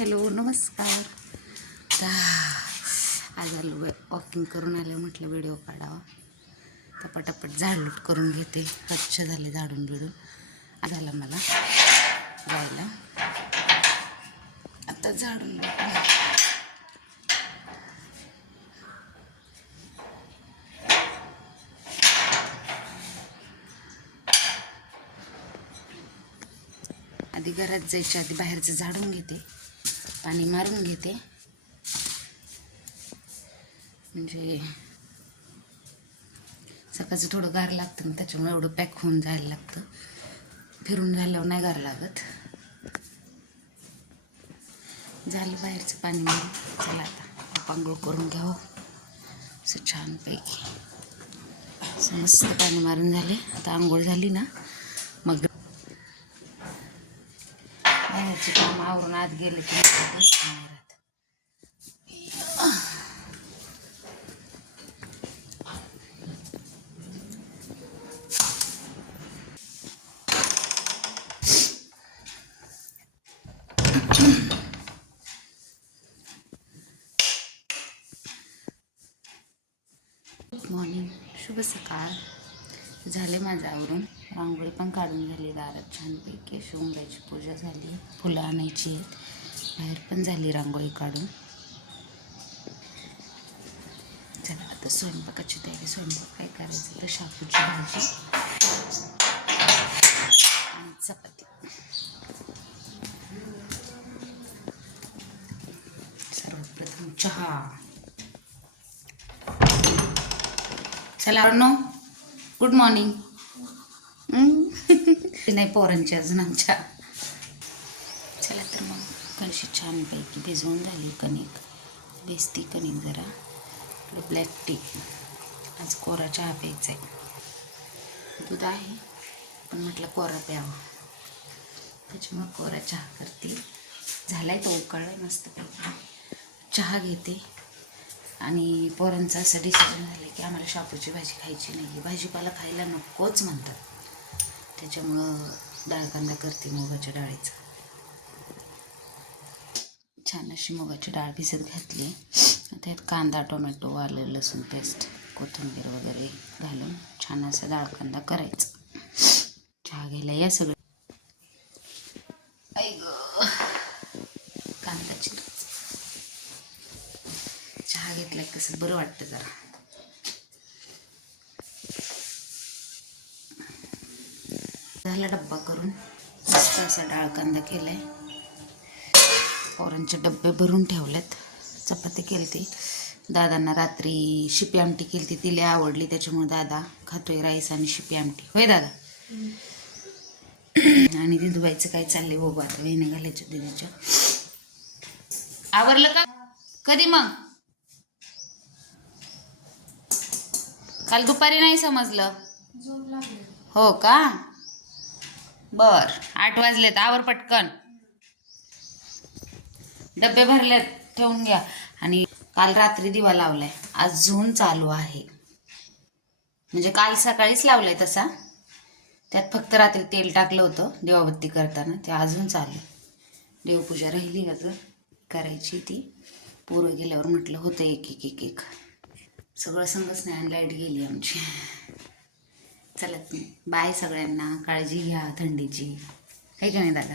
Hello नमस्कार. आज आलो वॉकिंग करून आले, म्हटलं व्हिडिओ काढावा. तर पटापट झाडलोट करून घेते. स्वच्छ झाले झाडून बिडून. झालं मला जायला. आता झाडून आधी घरात जायच्या आधी बाहेरचं झाडून घेते, पाणी मारून घेते. म्हणजे सकाळचं थोडं गार लागतं ना, त्याच्यामुळे एवढं पॅक होऊन जायला लागतं. फिरून झाल्यावर नाही गार लागत. झालं बाहेरचं पाणी मारून. चला आता आंघोळ करून घ्यावं असं छानपैकी. मस्त पाणी मारून झाले. आता आंघोळ झाली ना, मग बाहेरची काम आवरून आत गेले की गुड मॉर्निंग, शुभ सकाळ. झाले माझं आवरून. रांगोळी पण काढून झाली दारात छानपैकी. शिवंबाईची पूजा झाली, फुलं आणायची आहेत. बाहेर पण झाली रांगोळी काढून. चला आता स्वयंपाकाची तयारी. स्वयंपाक काय करायचं तर शापूची भाजी आणि चपाती. सर्वप्रथम चहा. चला गुड मॉर्निंग. नाही पोरांची अजून आमच्या. चला तर मग कणशी छानपैकी भिजवून झाली. कणिक भिजती कणिक जरा. Black tea. आज कोरा चहा प्यायचा आहे. दूध आहे पण म्हटलं कोरा प्यावं, त्याच्यामुळे कोरा चहा करते. झालाय तो उकळलाय मस्तपैकी. चहा घेते. आणि पोरांचं असं डिसिजन झालं की आम्हाला शापूची भाजी खायची नाही, भाजीपाला खायला नकोच म्हणतात. त्याच्यामुळं डाळ कांदा करते मुगाच्या डाळीचा. छान अशी मुगाची डाळ भिजत घातली. त्यात कांदा टोमॅटो आलं लसूण पेस्ट कोथिंबीर वगैरे घालून छान असा डाळ कांदा करायचा. चहा घ्यायला या सगळं. कांदा चहा घेतला कसं बरं वाटतं जरा. झाला डब्बा करून. मस्त असा डाळ कांदा केलाय. पोरांचे डब्बे भरून ठेवलेत. चपाती केलती. दादांना रात्री शिपी आमटी केलती, तिला आवडली. त्याच्यामुळे दादा खातोय राईस आणि शिपी आमटी. होय दादा. आणि दिदूबाईचं काय चाललंय बघू आता. वेणे घालायचं दिदीच्या. आवरलं का? कधी मग? काल दुपारी नाही समजलं. हो का? बर. 8 वाजलेत. आवर पटकन. डबे भरलेत, ठेवून घ्या. आणि काल रात्री दिवा लावलाय, अजून चालू आहे. म्हणजे काल सकाळीच लावलाय तसा. त्यात फक्त रात्री तेल टाकलं होतं दिवाबत्ती करताना. ते अजून चालू. देवपूजा राहिली अजून करायची. ती पोरं गेल्यावर म्हटलं होतं एक एक एक एक सगळं संगच नाही. आणि लाईट गेली आमची. चला बाय सगळ्यांना. काळजी घ्या थंडीची. आहे का नाही दादा?